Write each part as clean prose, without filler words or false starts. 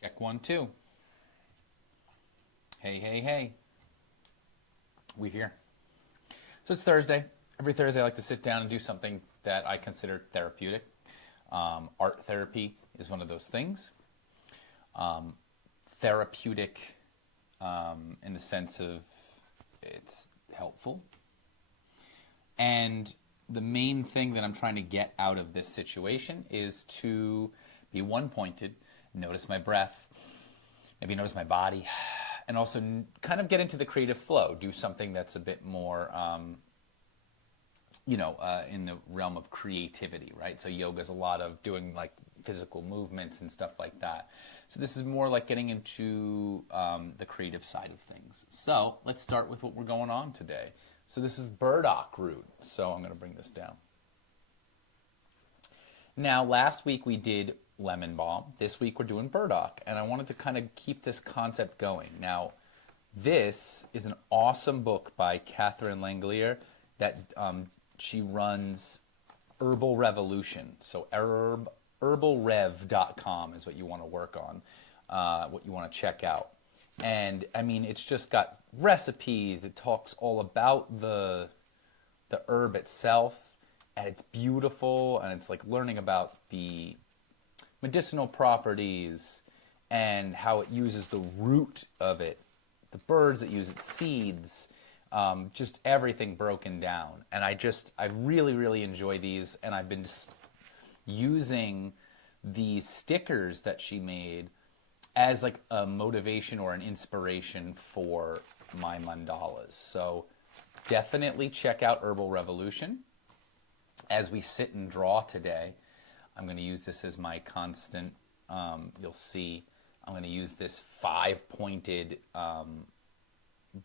Check 1, 2. Hey, hey, hey. We here. So it's Thursday. Every Thursday I like to sit down and do something that I consider therapeutic. Art therapy is one of those things. Therapeutic in the sense of it's helpful. And the main thing that I'm trying to get out of this situation is to be one-pointed, notice my breath, maybe notice my body, and also kind of get into the creative flow, do something that's a bit more, in the realm of creativity, right? So yoga is a lot of doing like physical movements and stuff like that. So this is more like getting into the creative side of things. So let's start with what we're going on today. So this is burdock root. So I'm going to bring this down. Now, last week we did lemon balm. This week we're doing burdock. And I wanted to kind of keep this concept going. Now, this is an awesome book by Catherine Langelier that she runs Herbal Revolution. So herbalrev.com is what you want to work on, what you want to check out. And I mean, it's just got recipes. It talks all about the herb itself, and it's beautiful, and it's like learning about the medicinal properties and how it uses the root of it, the birds that use it, seeds, just everything broken down. And I really, really enjoy these, and I've been just using these stickers that she made as like a motivation or an inspiration for my mandalas. So definitely check out Herbal Revolution. As we sit and draw today, I'm going to use this as my constant, you'll see, I'm going to use this 5-pointed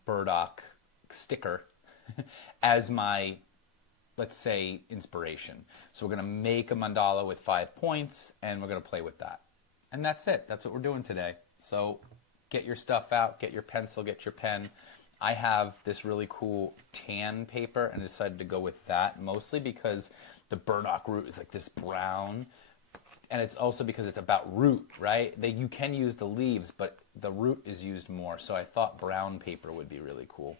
burdock sticker as my, let's say, inspiration. So we're going to make a mandala with 5 points, and we're going to play with that. And that's it. That's what we're doing today. So get your stuff out, get your pencil, get your pen. I have this really cool tan paper and I decided to go with that, mostly because the burdock root is like this brown. And it's also because it's about root, right? You can use the leaves, but the root is used more. So I thought brown paper would be really cool.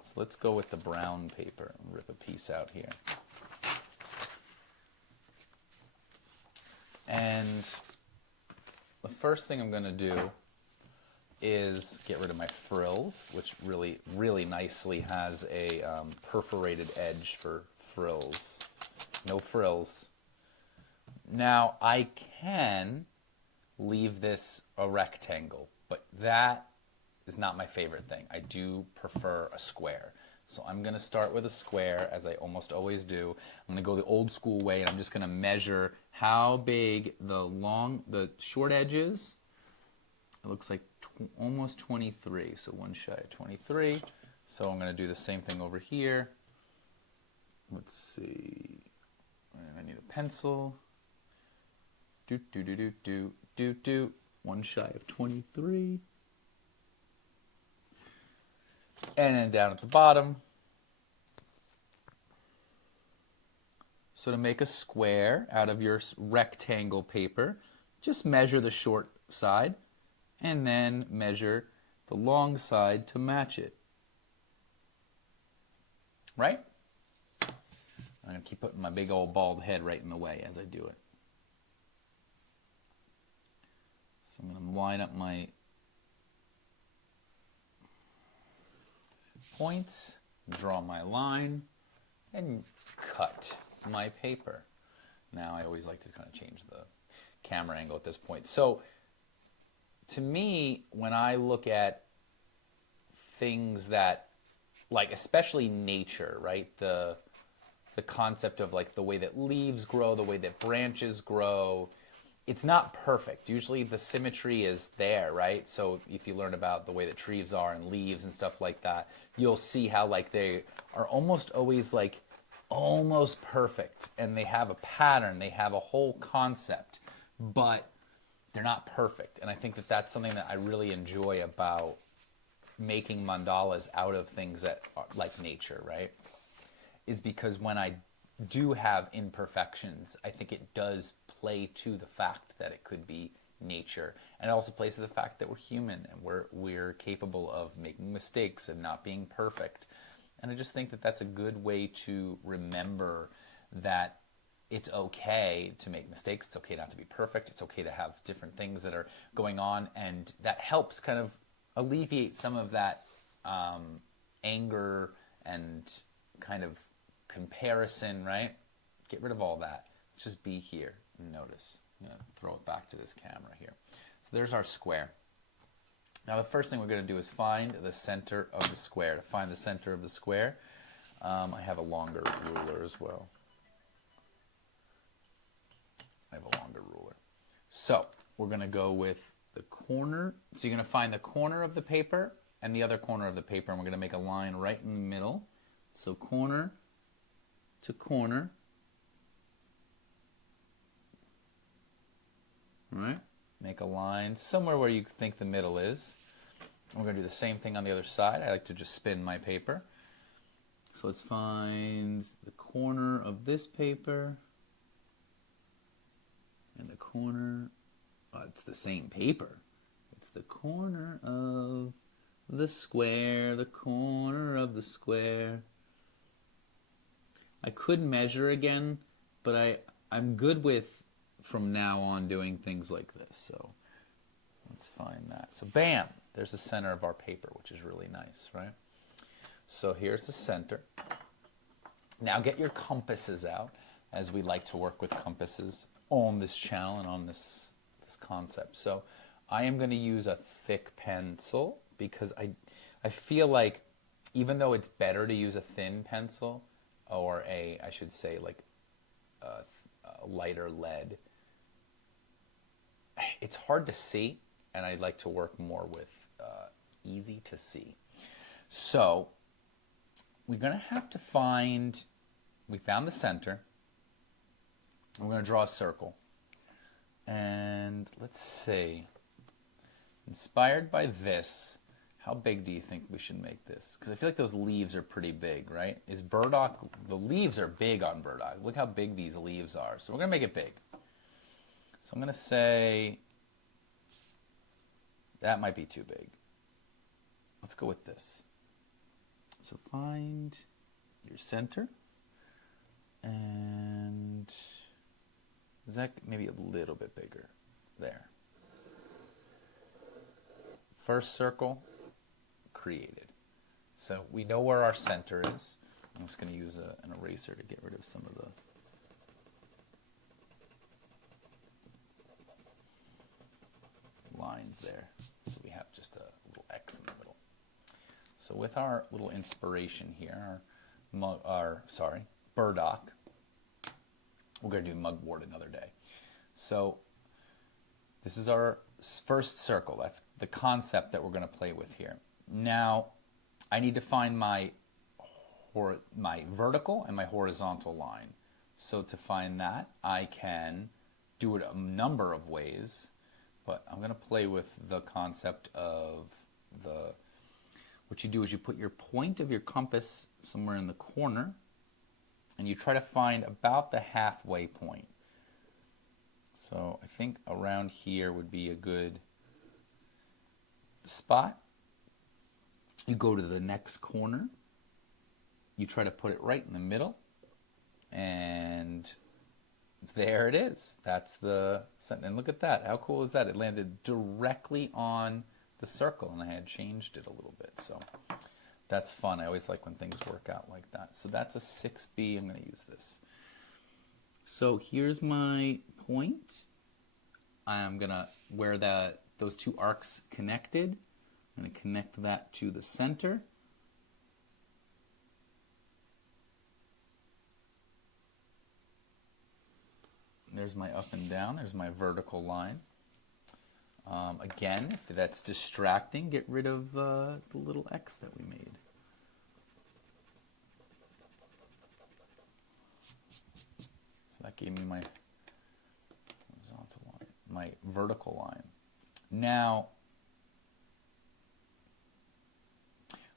So let's go with the brown paper and rip a piece out here. And the first thing I'm going to do is get rid of my frills, which really, really nicely has a perforated edge for frills. No frills. Now, I can leave this a rectangle, but that is not my favorite thing. I do prefer a square. So I'm going to start with a square, as I almost always do. I'm going to go the old school way, and I'm just going to measure how big the short edge is. It looks like almost 23, so one shy of 23. So I'm going to do the same thing over here. Let's see. I need a pencil. One shy of 23. And then down at the bottom. So to make a square out of your rectangle paper, just measure the short side and then measure the long side to match it. Right? I'm going to keep putting my big old bald head right in the way as I do it. So I'm going to line up my points, draw my line, and cut my paper. Now I always like to kind of change the camera angle at this point. So to me, when I look at things that, like especially nature, right? The concept of like the way that leaves grow, the way that branches grow, it's not perfect. Usually the symmetry is there, right? So if you learn about the way that trees are and leaves and stuff like that, you'll see how like they are almost always like almost perfect, and they have a pattern, they have a whole concept, but they're not perfect. And I think that that's something that I really enjoy about making mandalas out of things that are like nature, right? Is because when I do have imperfections, I think it does play to the fact that it could be nature. And it also plays to the fact that we're human and we're capable of making mistakes and not being perfect. And I just think that that's a good way to remember that it's okay to make mistakes. It's okay not to be perfect. It's okay to have different things that are going on. And that helps kind of alleviate some of that anger and kind of comparison, right? Get rid of all that. Let's just be here and notice. Throw it back to this camera here. So there's our square. Now the first thing we're going to do is find the center of the square. To find the center of the square, I have a longer ruler as well. I have a longer ruler. So we're going to go with the corner. So you're going to find the corner of the paper and the other corner of the paper, and we're going to make a line right in the middle. So corner to corner. All right, make a line somewhere where you think the middle is. We're going to do the same thing on the other side. I like to just spin my paper. So let's find the corner of this paper and the corner. Oh, it's the same paper. It's the corner of the square, the corner of the square. I could measure again, but I'm good with from now on doing things like this. So let's find that. So bam, there's the center of our paper, which is really nice, right? So here's the center. Now get your compasses out, as we like to work with compasses on this channel and on this concept. So I am going to use a thick pencil because I feel like even though it's better to use a thin pencil or I should say like a lighter lead, it's hard to see, and I like to work more with easy to see. So we're going to have to find, we found the center. We're going to draw a circle. And let's see, inspired by this, how big do you think we should make this? Because I feel like those leaves are pretty big, right? Is burdock, the leaves are big on burdock. Look how big these leaves are. So we're going to make it big. So I'm going to say, that might be too big. Let's go with this. So find your center. And is that maybe a little bit bigger? There. First circle created. So we know where our center is. I'm just going to use an eraser to get rid of some of the lines there. So we have just a little X in the middle. So with our little inspiration here, our burdock, we're going to do mugwort another day. So this is our first circle. That's the concept that we're going to play with here. Now I need to find my vertical and my horizontal line. So to find that, I can do it a number of ways, but I'm going to play with the concept of what you do is you put your point of your compass somewhere in the corner, and you try to find about the halfway point. So I think around here would be a good spot. You go to the next corner, you try to put it right in the middle, and there it is. That's the, and look at that. How cool is that? It landed directly on the circle, and I had changed it a little bit. So that's fun. I always like when things work out like that. So that's a 6B. I'm going to use this. So here's my point. I'm going to, where those two arcs connected, I'm going to connect that to the center. There's my up and down. There's my vertical line. Again, if that's distracting, get rid of the little X that we made. So that gave me my horizontal line, my vertical line. Now,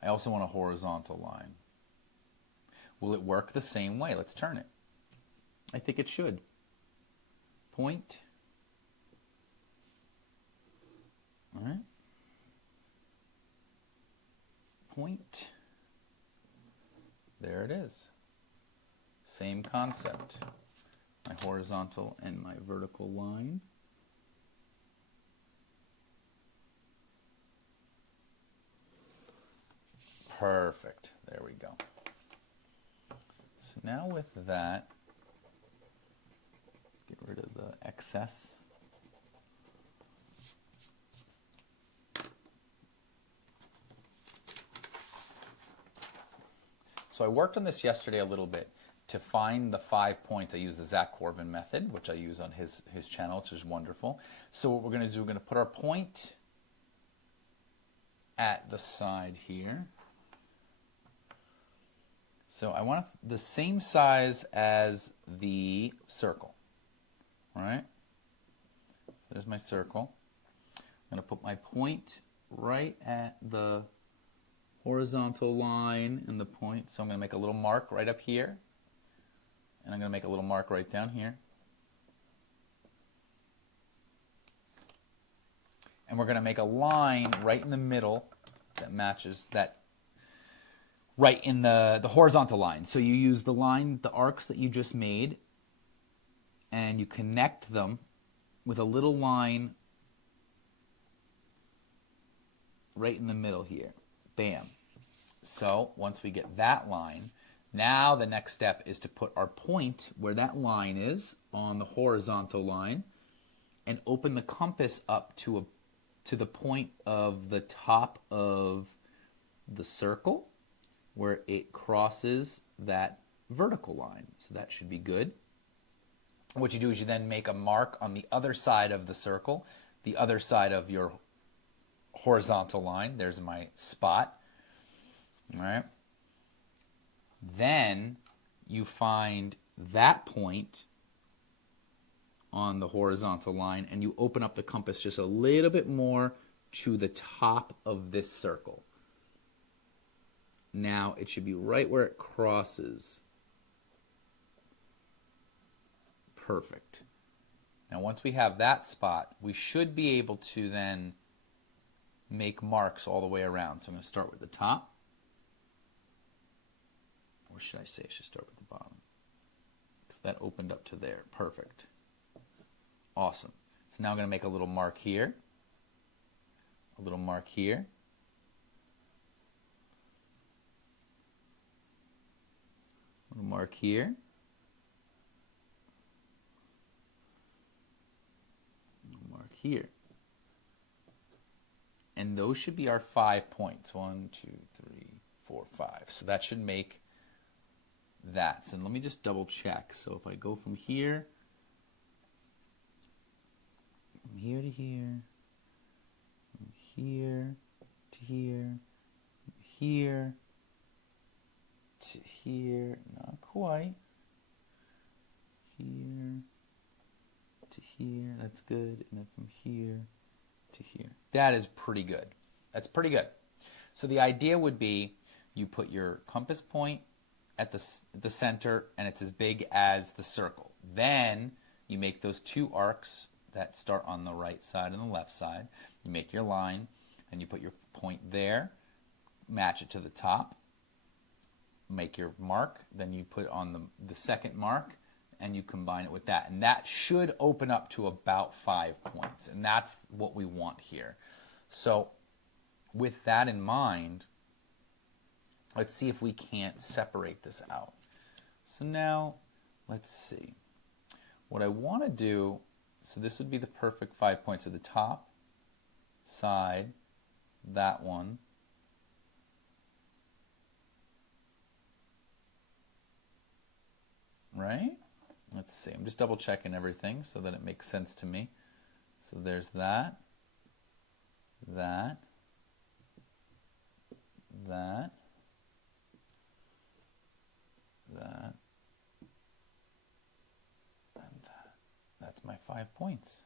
I also want a horizontal line. Will it work the same way? Let's turn it. I think it should. Point. point. There it is. Same concept. My horizontal and my vertical line. Perfect. There we go. So now with that, get rid of the excess. So I worked on this yesterday a little bit. To find the 5 points, I use the Zach Corbin method, which I use on his channel, which is wonderful. So what we're going to do, we're going to put our point at the side here. So I want the same size as the circle. All right? So there's my circle. I'm going to put my point right at the horizontal line and the point. So I'm going to make a little mark right up here. And I'm going to make a little mark right down here. And we're going to make a line right in the middle that matches that, right in the horizontal line. So you use the line, the arcs that you just made, and you connect them with a little line right in the middle here. Bam. So once we get that line, now the next step is to put our point where that line is on the horizontal line and open the compass up to the point of the top of the circle where it crosses that vertical line. So that should be good. What you do is you then make a mark on the other side of the circle, the other side of your horizontal line. There's my spot. All right. Then you find that point on the horizontal line and you open up the compass just a little bit more to the top of this circle. Now it should be right where it crosses. Perfect. Now once we have that spot, we should be able to then make marks all the way around. So I'm going to start with the top. Or should I say I should start with the bottom? Because that opened up to there. Perfect. Awesome. So now I'm going to make a little mark here. A little mark here. A little mark here. A little mark here. And those should be our 5 points. 1, 2, 3, 4, 5. So that should make that. So let me just double check. So if I go from here to here, from here to here, from here to here, not quite, here to here, that's good, and then from here to here. That is pretty good. That's pretty good. So the idea would be you put your compass point at the center and it's as big as the circle. Then you make those two arcs that start on the right side and the left side. You make your line and you put your point there, match it to the top, make your mark, then you put on the second mark and you combine it with that. And that should open up to about 5 points. And that's what we want here. So with that in mind, let's see if we can't separate this out. So now, let's see. What I want to do, so this would be the perfect 5 points at the top, side, that one, right? Let's see. I'm just double checking everything so that it makes sense to me. So there's that, that, that, that, and that. That's my 5 points.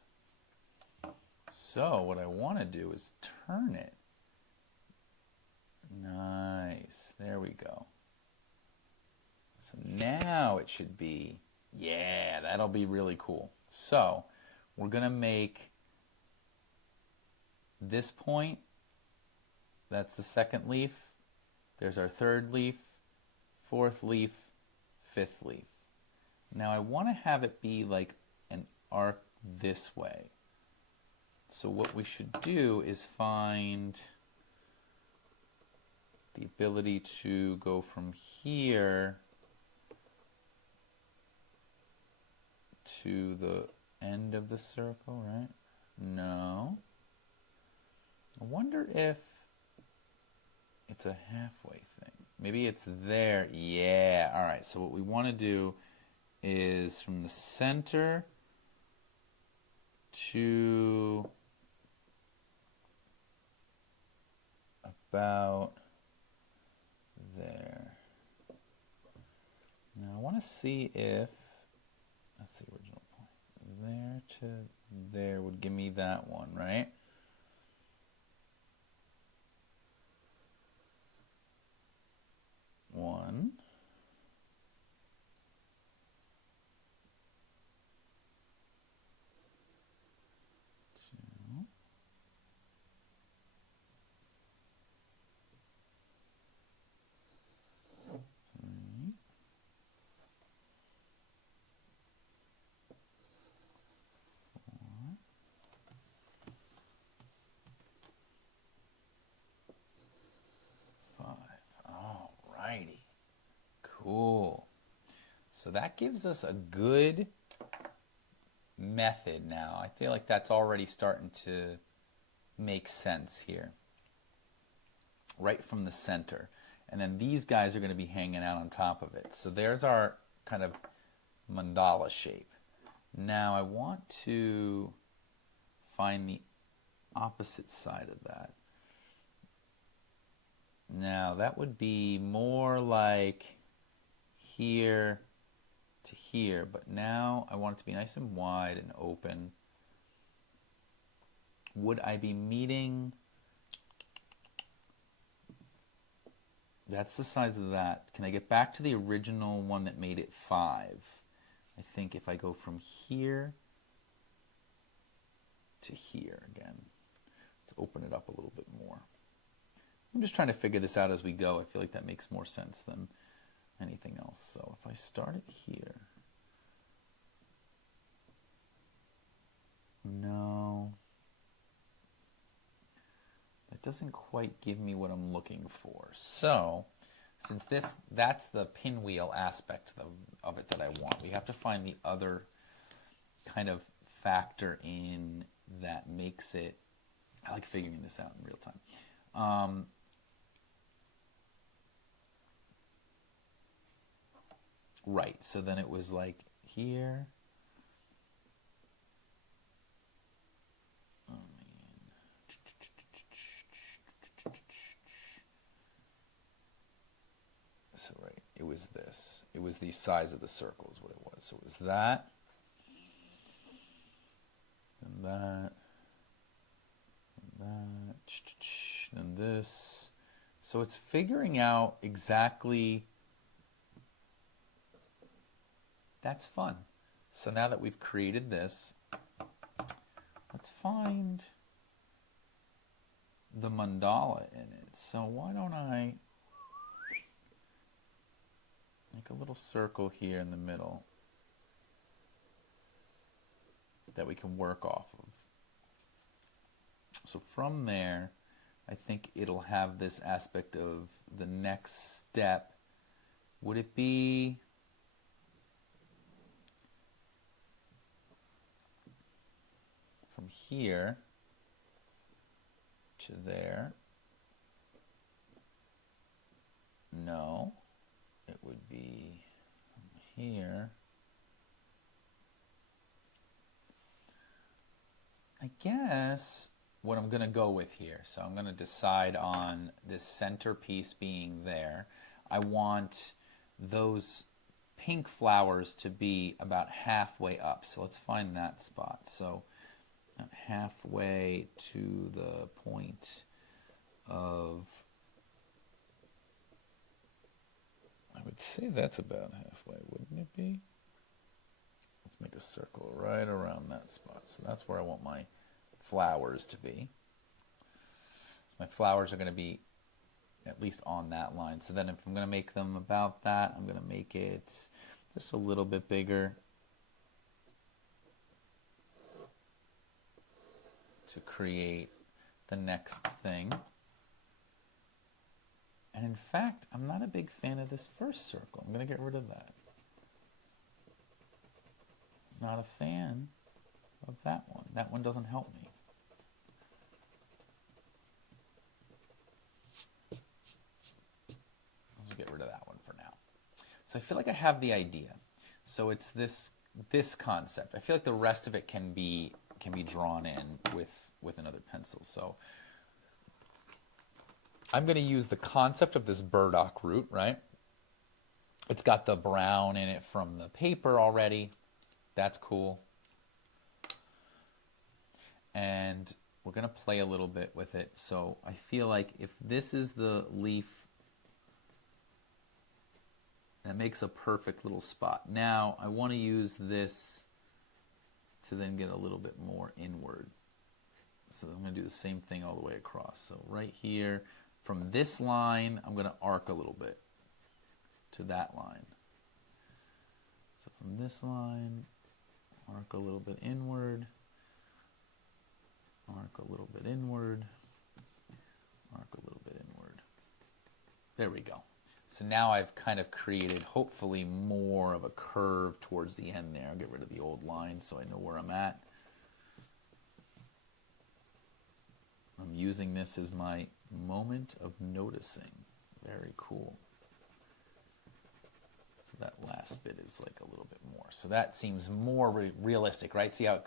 So what I want to do is turn it. Nice. There we go. So now it should be, yeah, that'll be really cool. So we're going to make this point, that's the second leaf, There's our third leaf, fourth leaf, fifth leaf. Now I want to have it be like an arc this way. So what we should do is find the ability to go from here to the end of the circle, right? No. I wonder if it's a halfway thing. Maybe it's there. Yeah. All right. So what we want to do is from the center to about there. Now I want to see if, that's the original point. There to there would give me that one, right? One. Two. 3. 4. 5. All righty. Cool. So that gives us a good method now. I feel like that's already starting to make sense here. Right from the center. And then these guys are going to be hanging out on top of it. So there's our kind of mandala shape. Now I want to find the opposite side of that. Now that would be more like here to here, but now I want it to be nice and wide and open. Would I be meeting? That's the size of that. Can I get back to the original one that made it 5? I think if I go from here to here again. Let's open it up a little bit more. I'm just trying to figure this out as we go. I feel like that makes more sense than anything else. So if I start it here. No. That doesn't quite give me what I'm looking for. So since that's the pinwheel aspect of it that I want, we have to find the other kind of factor in that makes it, I like figuring this out in real time. Right, so then it was like here. Oh man. So right, it was this. It was the size of the circle is what it was. So it was that. And that. And that. And this. So it's figuring out exactly. That's fun. So now that we've created this, let's find the mandala in it. So why don't I make a little circle here in the middle that we can work off of. So from there, I think it'll have this aspect of the next step. Would it be from here to there? No, it would be from here. I guess what I'm going to go with here. So I'm going to decide on this centerpiece being there. I want those pink flowers to be about halfway up. So let's find that spot. So halfway to the point of, I would say that's about halfway, wouldn't it be? Let's make a circle right around that spot. So that's where I want my flowers to be. So my flowers are going to be at least on that line. So then if I'm going to make them about that, I'm going to make it just a little bit bigger to create the next thing. And in fact, I'm not a big fan of this first circle. I'm going to get rid of that. Not a fan of that one. That one doesn't help me. Let's get rid of that one for now. So I feel like I have the idea. So it's this concept. I feel like the rest of it can be drawn in with another pencil. So I'm going to use the concept of this burdock root, right? It's got the brown in it from the paper already. That's cool. And we're going to play a little bit with it. So I feel like if this is the leaf, that makes a perfect little spot. Now I want to use this to then get a little bit more inward. So I'm going to do the same thing all the way across. So right here, from this line, I'm going to arc a little bit to that line. So from this line, arc a little bit inward, arc a little bit inward, arc a little bit inward. There we go. So now I've kind of created, hopefully, more of a curve towards the end there. I'll get rid of the old line so I know where I'm at. I'm using this as my moment of noticing. Very cool. So that last bit is like a little bit more. So that seems more realistic, right? See how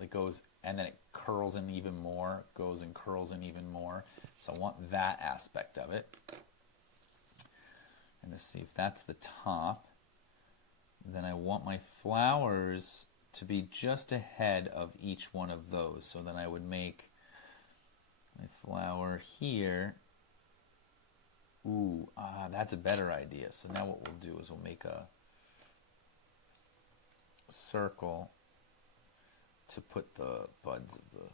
it goes and then it curls in even more, goes and curls in even more. So I want that aspect of it. And to see if that's the top, then I want my flowers to be just ahead of each one of those. So then I would make my flower here. Ooh, that's a better idea. So now what we'll do is we'll make a circle to put the buds of the,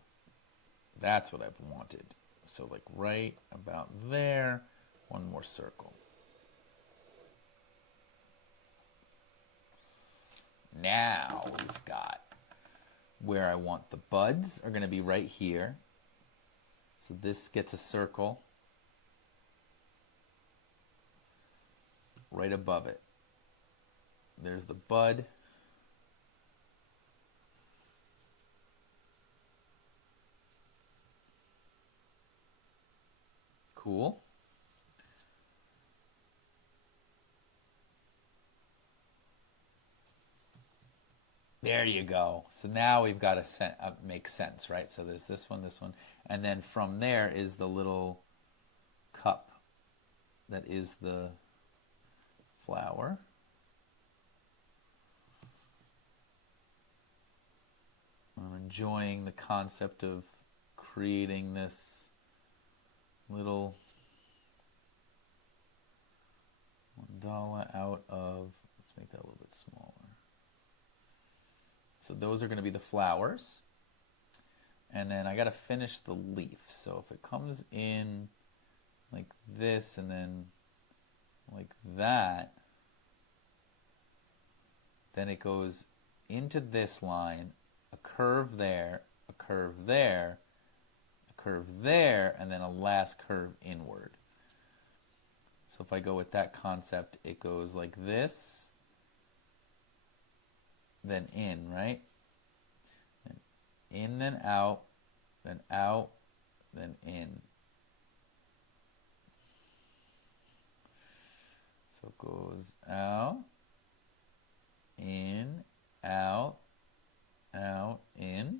that's what I've wanted. So like right about there, one more circle. Now we've got where I want the buds are going to be right here. So this gets a circle right above it. There's the bud. Cool. There you go. So now we've got to make sense, right? So there's this one, and then from there is the little cup that is the flower. I'm enjoying the concept of creating this little mandala out of, let's make that a little bit smaller. So those are going to be the flowers. And then I got to finish the leaf. So if it comes in like this and then like that, then it goes into this line, a curve there, a curve there, a curve there, and then a last curve inward. So if I go with that concept, it goes like this, then in, right? And in, then out, then in. So it goes out, in, out, out, in,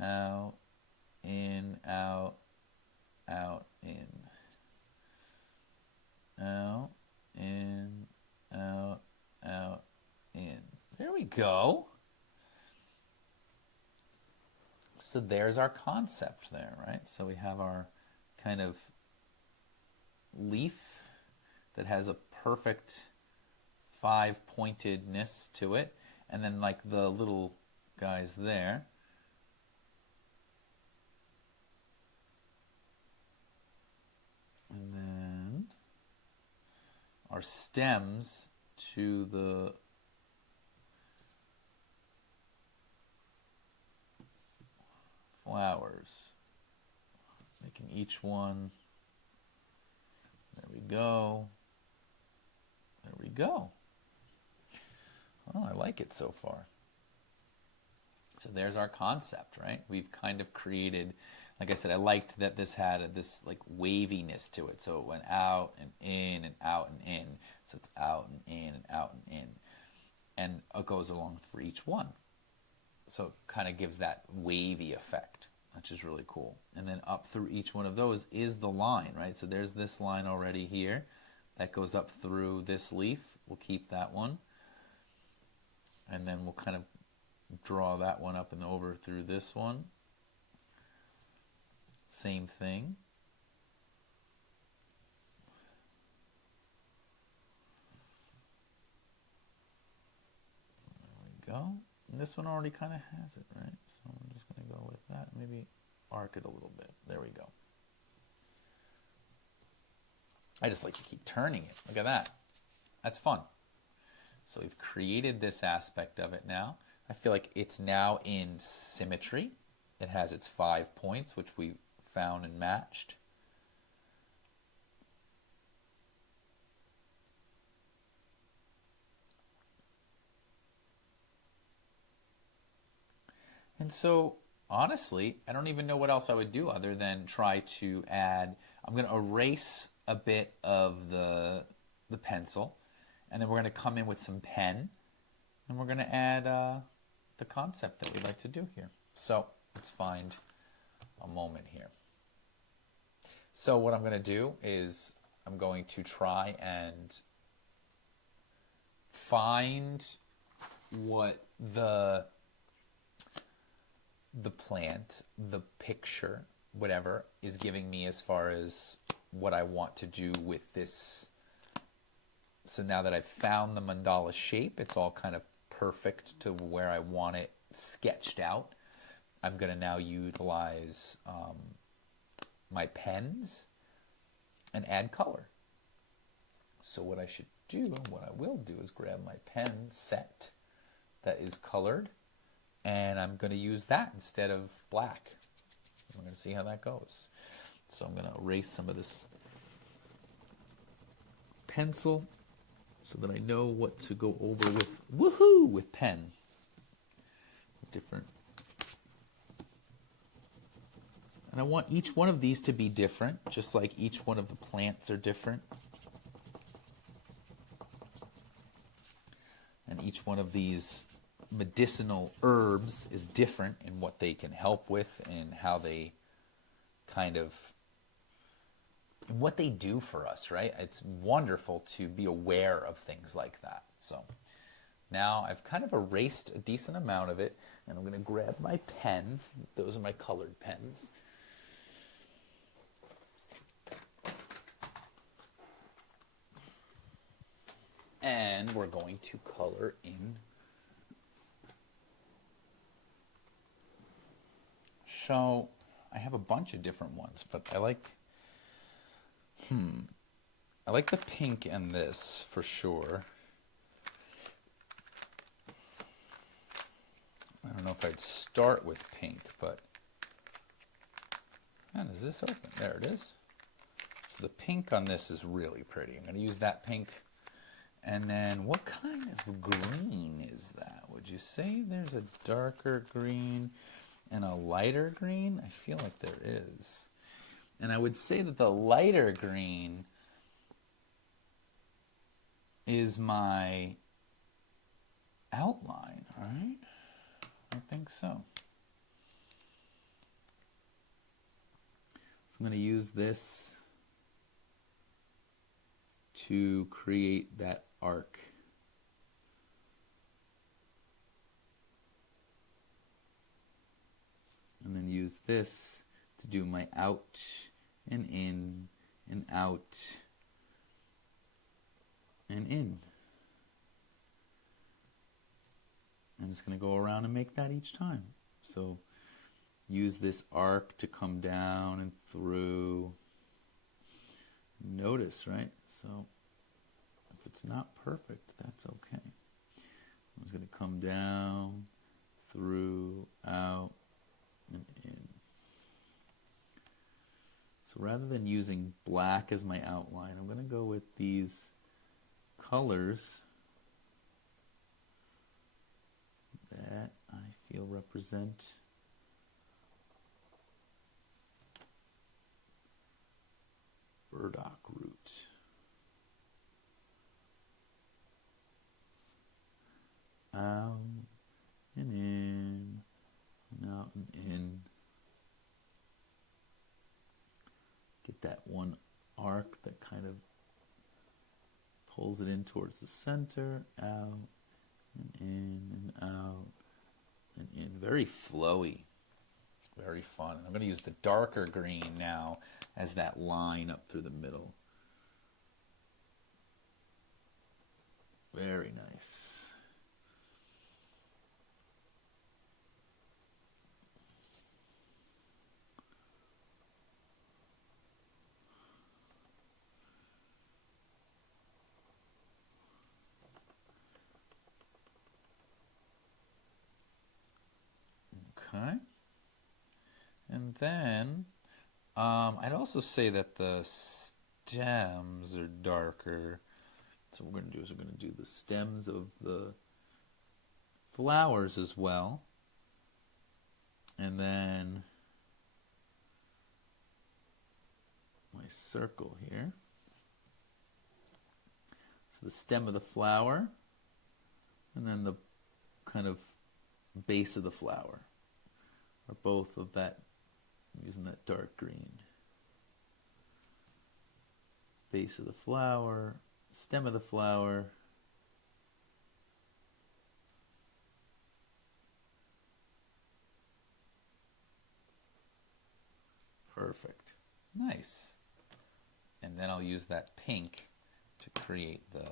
out, in, out, out, in, out, in, out, out, in. There we go. So there's our concept there, right? So we have our kind of leaf that has a perfect five-pointedness to it, and then like the little guys there. And then our stems to the flowers. Making each one. There we go. There we go. Oh, I like it so far. So there's our concept, right? We've kind of created, like I said, I liked that this had this like waviness to it. So it went out and in and out and in. So it's out and in and out and in. And it goes along for each one. So it kind of gives that wavy effect, which is really cool. And then up through each one of those is the line, right? So there's this line already here that goes up through this leaf. We'll keep that one. And then we'll kind of draw that one up and over through this one. Same thing. There we go. And this one already kind of has it, right? So I'm just going to go with that. Maybe arc it a little bit. There we go. I just like to keep turning it. Look at that. That's fun. So we've created this aspect of it now. I feel like it's now in symmetry. It has its 5 points, which we found and matched. And so, honestly, I don't even know what else I would do other than try to add, I'm going to erase a bit of the pencil, and then we're going to come in with some pen, and we're going to add the concept that we'd like to do here. So let's find a moment here. So what I'm going to do is I'm going to try and find what the plant, the picture, whatever, is giving me as far as what I want to do with this. So now that I've found the mandala shape, it's all kind of perfect to where I want it sketched out. I'm going to now utilize my pens and add color. So what I should do, what I will do, is grab my pen set that is colored, and I'm going to use that instead of black. We're going to see how that goes. So I'm going to erase some of this pencil so that I know what to go over with. Woohoo! With pen. Different. And I want each one of these to be different, just like each one of the plants are different. And each one of these medicinal herbs is different in what they can help with and how they kind of, and what they do for us, right? It's wonderful to be aware of things like that. So now I've kind of erased a decent amount of it, and I'm going to grab my pens. Those are my colored pens. And we're going to color in. So I have a bunch of different ones, but I like the pink in this for sure. I don't know if I'd start with pink, but man, is this open? There it is. So the pink on this is really pretty. I'm going to use that pink. And then what kind of green is that? Would you say there's a darker green and a lighter green? I feel like there is. And I would say that the lighter green is my outline, all right? I think so. So I'm going to use this to create that arc. And then use this to do my out and in and out and in. I'm just going to go around and make that each time. So use this arc to come down and through. Notice, right? So if it's not perfect, that's okay. I'm just going to come down, through, out, and in. So rather than using black as my outline, I'm going to go with these colors that I feel represent burdock root. Out and in, and out and in. Get that one arc that kind of pulls it in towards the center, out and in and out and in. Very flowy, very fun. I'm going to use the darker green now as that line up through the middle. Very nice. Okay. And then I'd also say that the stems are darker. So what we're going to do is we're going to do the stems of the flowers as well. And then my circle here. So the stem of the flower and then the kind of base of the flower are both of that. I'm using that dark green. Base of the flower, stem of the flower, perfect. Nice. And then I'll use that pink to create the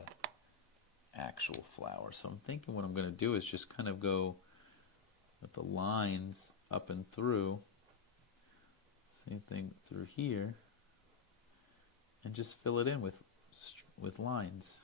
actual flower. So I'm thinking what I'm going to do is just kind of go with the lines up and through. Same thing through here. And just fill it in with lines.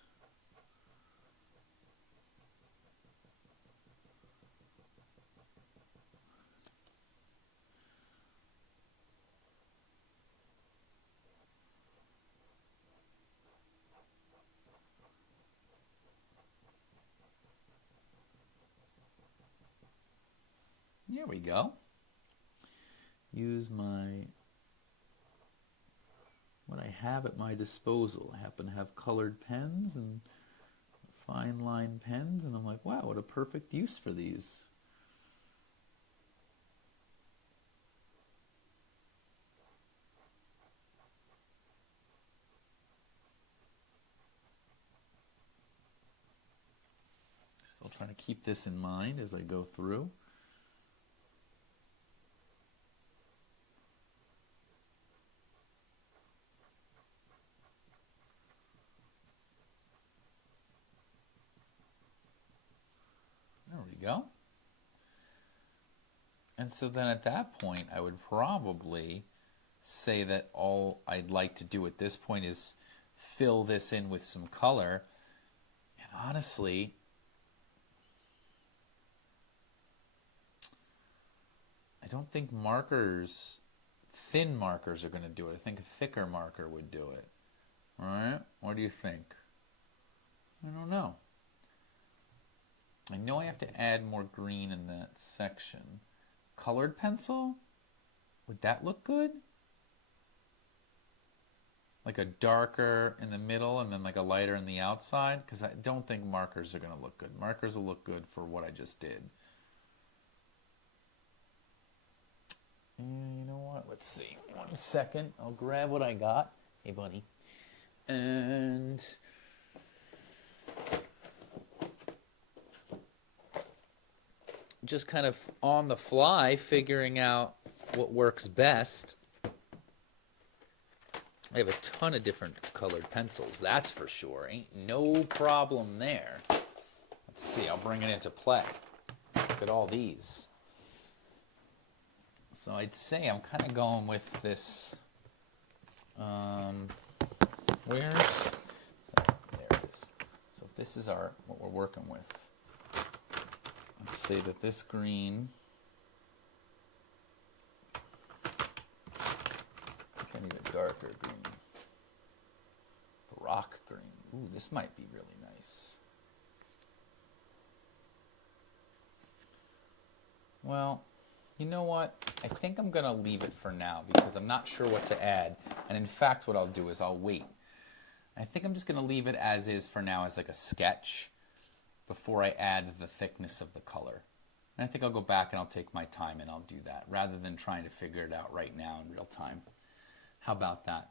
There we go. Use what I have at my disposal. I happen to have colored pens and fine line pens, and I'm like, wow, what a perfect use for these. Still trying to keep this in mind as I go through. There we go. And so then at that point, I would probably say that all I'd like to do at this point is fill this in with some color. And honestly, I don't think markers, thin markers are going to do it. I think a thicker marker would do it. All right? What do you think? I don't know. I know I have to add more green in that section. Colored pencil? Would that look good? Like a darker in the middle and then like a lighter in the outside? Because I don't think markers are going to look good. Markers will look good for what I just did. And you know what? Let's see. 1 second. I'll grab what I got. Hey, buddy. And just kind of on the fly figuring out what works best. I have a ton of different colored pencils, that's for sure. Ain't no problem there. Let's see, I'll bring it into play. Look at all these. So I'd say I'm kind of going with this Where's, there it is. So if this is what we're working with. Let's say that this green, I need a darker green. The rock green. Ooh, this might be really nice. Well, you know what? I think I'm going to leave it for now because I'm not sure what to add. And in fact, what I'll do is I'll wait. I think I'm just going to leave it as is for now as like a sketch before I add the thickness of the color. And I think I'll go back and I'll take my time and I'll do that rather than trying to figure it out right now in real time. How about that?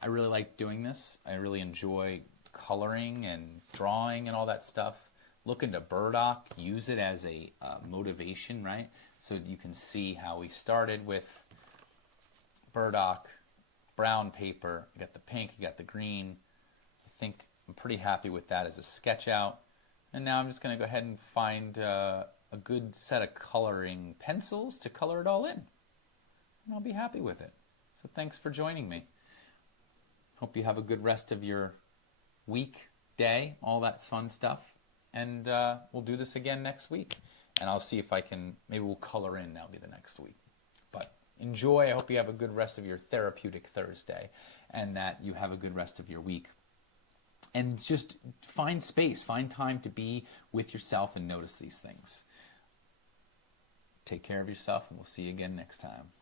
I really like doing this. I really enjoy coloring and drawing and all that stuff. Look into burdock, use it as a motivation, right? So you can see how we started with burdock, brown paper, you got the pink, you got the green. I think I'm pretty happy with that as a sketch out. And now I'm just going to go ahead and find a good set of coloring pencils to color it all in. And I'll be happy with it. So thanks for joining me. Hope you have a good rest of your week, day, all that fun stuff. And we'll do this again next week. And I'll see if I can, maybe we'll color in, that'll be the next week. But enjoy. I hope you have a good rest of your Therapeutic Thursday and that you have a good rest of your week. And just find space, find time to be with yourself and notice these things. Take care of yourself, and we'll see you again next time.